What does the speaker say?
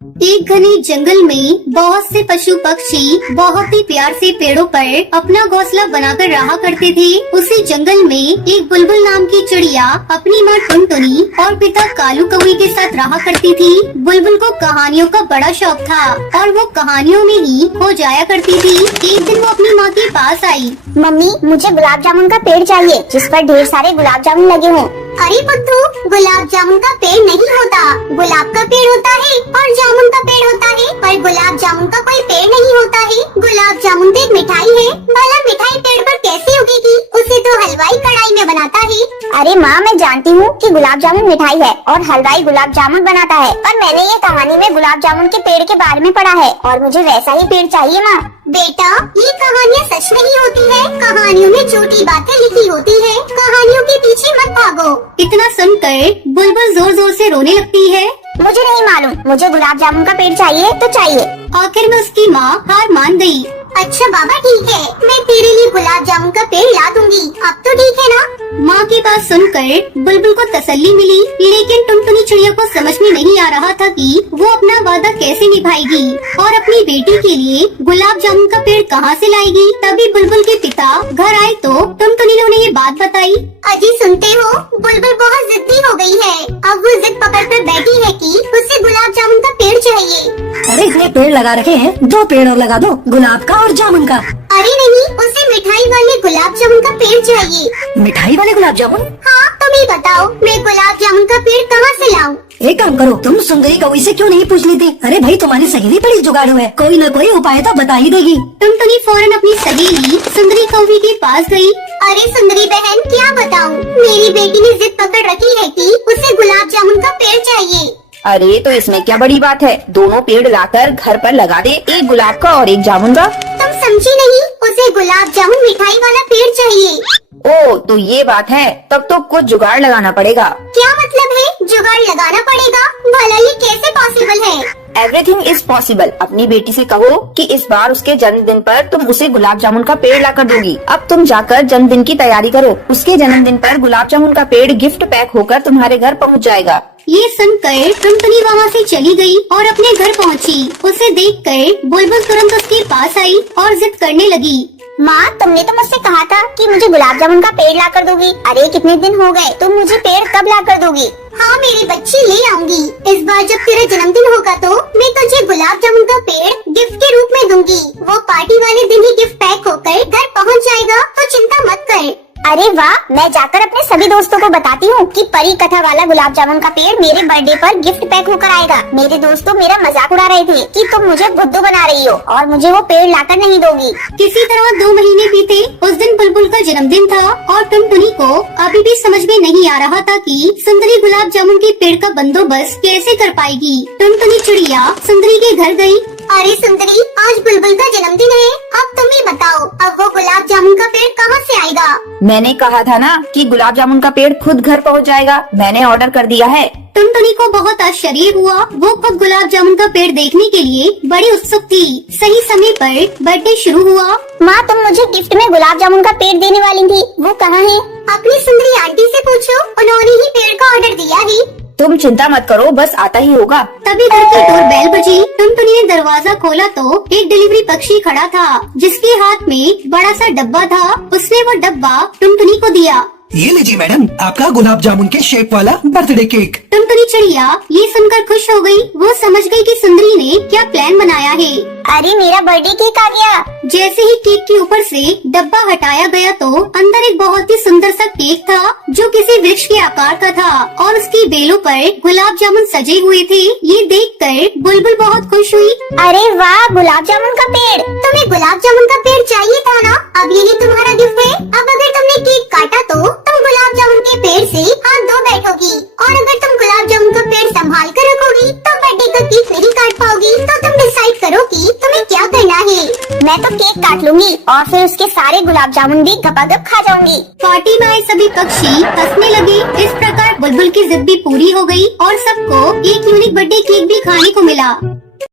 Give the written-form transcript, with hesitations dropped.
एक घने जंगल में बहुत से पशु पक्षी बहुत ही प्यार से पेड़ों पर अपना घोंसला बनाकर रहा करते थे। उसी जंगल में एक बुलबुल नाम की चिड़िया अपनी माँ टुनटुनी और पिता कालू कौवे के साथ रहा करती थी। बुलबुल को कहानियों का बड़ा शौक था और वो कहानियों में ही खो जाया करती थी। एक दिन वो अपनी माँ के पास आई। मम्मी, मुझे गुलाब जामुन का पेड़ चाहिए जिस पर ढेर सारे गुलाब जामुन लगे हों। अरे पुत्तू, गुलाब जामुन का पेड़ नहीं होता, गुलाब का पेड़ होता है और जामुन का पेड़ होता है, पर गुलाब जामुन का कोई पेड़ नहीं होता है। गुलाब जामुन तो एक मिठाई है, भला मिठाई पेड़ पर कैसे उगेगी? उसे तो हलवाई कढ़ाई में बनाता है। अरे माँ, मैं जानती हूँ कि गुलाब जामुन मिठाई है और हलवाई गुलाब जामुन बनाता है, पर मैंने ये कहानी में गुलाब जामुन के पेड़ के बारे में पढ़ा है और मुझे वैसा ही पेड़ चाहिए माँ। बेटा, ये कहानियाँ सच नहीं होती है, कहानियों में झूठी बातें लिखी होती है, कहानियों के पीछे मत भागो। इतना सुनकर बुलबुल जोर जोर से रोने लगती है। मुझे नहीं मालूम, मुझे गुलाब जामुन का पेड़ चाहिए तो चाहिए। आखिर में उसकी माँ हार मान गई। अच्छा बाबा, ठीक है, मैं तेरे लिए गुलाब जामुन का पेड़ ला दूंगी। अब तो ठीक है ना? माँ की बात सुनकर बुलबुल को तसल्ली मिली, लेकिन टुनटुनी चिड़िया को समझ में नहीं आ रहा था कि वो अपना वादा कैसे निभाएगी और अपनी बेटी के लिए गुलाब जामुन का पेड़ कहाँ से लाएगी। तभी बुलबुल के पिता घर आए तो टुनटुनी ने उन्हें ये बात बताई। अजी, सुनते हो? बुलबुल बहुत जिद्दी हो गई है। अब वो जिद पकड़ कर बैठी है कि उसे गुलाब जामुन का पेड़ चाहिए। अरे इतने पेड़ लगा रखे हैं, 2 पेड़ और लगा दो, गुलाब का और जामुन का। अरे नहीं, उसे मिठाई वाले गुलाब जामुन का पेड़ चाहिए। मिठाई वाले गुलाब जामुन? हाँ, तुम ही बताओ, मैं गुलाब जामुन का पेड़ कहाँ से लाऊं? एक काम करो, तुम सुंदरी कौवी से क्यों नहीं पूछ लेती? अरे भाई, तुम्हारी सहेली बड़ी जुगाड़ू है, कोई न कोई उपाय तो बता ही देगी। टुनटुनी फौरन अपनी सहेली सुंदरी कौवी के पास गई। अरे सुंदरी बहन, क्या बताऊं, मेरी बेटी ने जिद पकड़ रखी है कि उसे गुलाब जामुन का पेड़ चाहिए। अरे तो इसमें क्या बड़ी बात है, दोनों पेड़ लाकर घर पर लगा दे, एक गुलाब का और एक जामुन का। तुम समझी नहीं, उसे गुलाब जामुन मिठाई वाला पेड़ चाहिए। ओ, तो ये बात है, तब तो कुछ जुगाड़ लगाना पड़ेगा। क्या मतलब है जुगाड़ लगाना पड़ेगा? भला ये कैसे पॉसिबल है? Everything is possible. अपनी बेटी से कहो कि इस बार उसके जन्मदिन पर तुम उसे गुलाब जामुन का पेड़ लाकर दोगी। अब तुम जाकर जन्मदिन की तैयारी करो, उसके जन्मदिन पर गुलाब जामुन का पेड़ गिफ्ट पैक होकर तुम्हारे घर पहुंच जाएगा। ये सुनकर टुनटुनी वहाँ से चली गई और अपने घर पहुँची। उसे देखकर बुलबुल तुरंत उसके पास आई और जिद करने लगी। माँ, तुमने तो मुझसे कहा था कि मुझे गुलाब जामुन का पेड़ ला कर दोगी। अरे कितने दिन हो गए, तुम मुझे पेड़ कब ला कर दोगी? हाँ मेरी बच्ची, ले आऊंगी। इस बार जब तेरा जन्मदिन होगा तो मैं तुझे गुलाब जामुन का पेड़ गिफ्ट के रूप में दूंगी। वो पार्टी वाले दिन ही गिफ्ट पैक होकर घर पहुँच जाएगा, तो चिंता मत कर। अरे वाह, मैं जाकर अपने सभी दोस्तों को बताती हूँ कि परी कथा वाला गुलाब जामुन का पेड़ मेरे बर्थडे पर गिफ्ट पैक होकर आएगा। मेरे दोस्तों मेरा मजाक उड़ा रहे थे कि तुम मुझे बुद्धू बना रही हो और मुझे वो पेड़ लाकर नहीं दोगी। किसी तरह 2 महीने बीते। उस दिन बुलबुल का जन्मदिन था और टुनटुनी को अभी भी समझ में नहीं आ रहा था कि सुंदरी गुलाब जामुन के पेड़ का बंदोबस्त कैसे कर पाएगी। टुनटुनी चिड़िया सुंदरी के घर गई। अरे सुंदरी, आज बुलबुल का जन्मदिन है, अब तुम ही बताओ, अब वो गुलाब जामुन का पेड़ कहाँ से आएगा? मैंने कहा था ना कि गुलाब जामुन का पेड़ खुद घर पहुंच जाएगा, मैंने ऑर्डर कर दिया है। टुनटुनी को बहुत आश्चर्य हुआ। वो खुद गुलाब जामुन का पेड़ देखने के लिए बड़ी उत्सुक थी। सही समय पर बर्थडे शुरू हुआ। माँ, तुम मुझे गिफ्ट में गुलाब जामुन का पेड़ देने वाली थी, वो कहाँ है? अपनी सुंदरी आंटी से पूछो, उन्होंने ही पेड़ का ऑर्डर दिया है। तुम चिंता मत करो, बस आता ही होगा। तभी घर की डोरबेल बजी। टुनटुनी ने दरवाजा खोला तो एक डिलीवरी पक्षी खड़ा था जिसके हाथ में बड़ा सा डब्बा था। उसने वो डब्बा टुनटुनी को दिया। ये लीजिए मैडम, आपका गुलाब जामुन के शेप वाला बर्थडे केक। टुनटुनी चिड़िया ये सुनकर खुश हो गई। वो समझ गई कि सुंदरी ने क्या प्लान बनाया है। अरे मेरा बर्थडे केक आ गया। जैसे ही केक के ऊपर से डब्बा हटाया गया तो अंदर एक बहुत ही सुंदर सा केक था जो किसी वृक्ष के आकार का था और उसकी बेलों पर गुलाब जामुन सजे हुए थे। ये देखकर बुलबुल बहुत खुश हुई। अरे वाह, गुलाब जामुन का पेड़। तुम्हें गुलाब जामुन का पेड़ चाहिए था ना? अब यही तुम्हारा गिफ्ट है। अब अगर तुमने केक काटा तो तुम गुलाब जामुन के पेड़ से हाथ धो बैठोगी, और अगर तुम गुलाब जामुन का पेड़ संभाल कर रखोगी तो बर्थडे का केक नहीं काट पाओगी। तो तुम डिसाइड करो कि तुम्हें क्या करना है। मैं तो केक काट लूंगी और फिर उसके सारे गुलाब जामुन भी गपागप खा जाऊंगी। पार्टी में आए सभी पक्षी हंसने लगे। इस प्रकार बुलबुल की जिद भी पूरी हो गई और सबको एक यूनिक बर्थडे केक भी खाने को मिला।